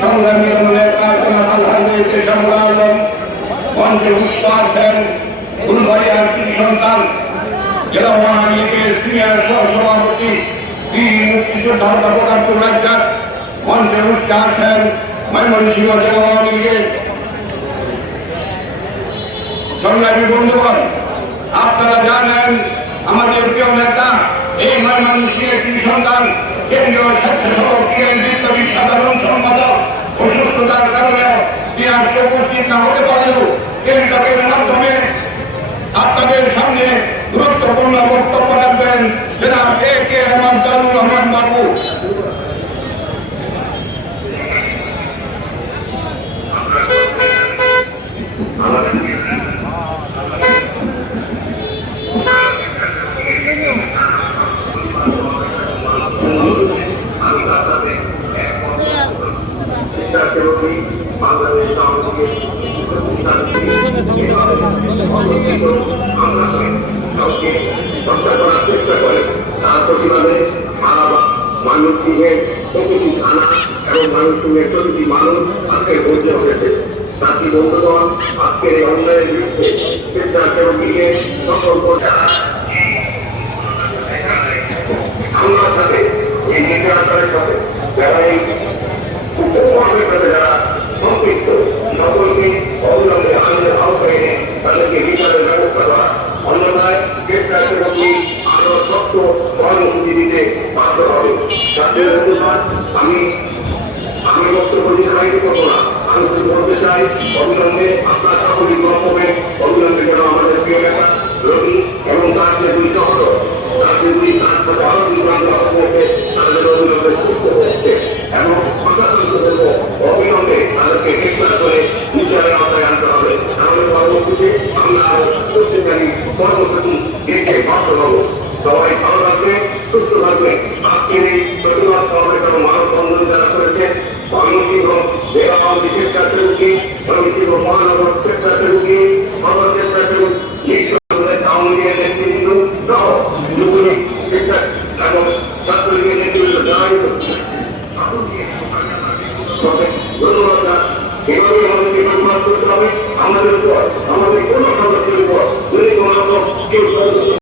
সংগ্রামী সংগ্রাম মঞ্চে উপস্থিত আছেন ফুলবাড়িয়ার সন্তান জেলা আওয়ামী লীগের সিনিয়র সহসভাপতি মুক্তিযোদ্ধা আব্দুর রাজ্জাক। মঞ্চে উপস্থিত আছেন ময়মনসিংহ জেলা আওয়ামী লীগের সংগ্রামী বন্ধুগণ। আপনারা জানেন আমাদের প্রিয় নেতা এই ময়মনসিংহের একটি সন্তান কেন্দ্রীয় স্বেচ্ছাসেবক বিপ্লবী সাধারণ সম্পাদক অসুস্থতার কারণে তিনি আজকে উপস্থিত না হতে পারলেও কেন্দ্রের মাধ্যমে আপনাদের সামনে গুরুত্বপূর্ণ বক্তব্য রাখবেন জনাব A.K. আফজালুর রহমান বাবু। বাংলাদেশ চেষ্টা করে তার প্রতিবাদে ময়মনসিংহের প্রতিটি থানা এবং ময়মনসিংহের প্রতিটি মানুষ আজকে বলতে হয়েছে। জাতি বন্ধুগণ, আজকের এই অন্যায়ের বিরুদ্ধে স্বেচ্ছাসেবক লীগের সকল আমার সাথে এই নির্বাচনের সাথে যারা এই উপকরণের সাথে যারা সম্পৃক্ত সকলকে অবিলম্বে আনন্দের আওতায় এনে তাদেরকে বিচারের ব্যবস্থা করা, অন্যথায় স্বেচ্ছাসেবক লীগ আরো শক্ত কর্মসূচি দিতে বাধ্য হবে। জাতীয় আমি বক্তব্য নির্বাহিত করবো না। আমি শুধু বলতে চাই অবিলম্বে আপনার সকলই কর্তব্যে অবিলম্বে যেন আমাদের প্রিয় নেতা রবি এবং তার যে দুই শহর তার যে দুই তার সাথে আরো তাদের অবিলম্বে সুস্থ হচ্ছে এবং অবিলম্বে তাদেরকে গ্রেফতার করে বিচারের আওতায় আনতে হবে। তাহলে পরবর্তীতে আমরা আরো শক্তিশালী কর্মসূচি দেখতে বাধ্য হব। সবাই ভালো থাকবে, সুস্থ থাকবে। আজকের এই প্রতিবাদ কর্মের জন্য মানববন্ধন যারা করেছে ময়মনসিংহ জেলা আওয়ামী লীগের স্বেচ্ছাসেবকী, ময়মনসিংহ মহানগর স্বেচ্ছাসেবকী, সর্ব স্বেচ্ছাসেবক লীগ আওয়ামী লীগের নেতৃবৃন্দ সহ যুবলীগ এবং ছাত্রলীগের নেতৃবৃন্দ যারাই ধন্যবাদ। এভাবে আমাদেরকে প্রতিবাদ করতে হবে আমাদের উপর, আমাদের কোন সদস্যের উপর যদি কোনো কেউ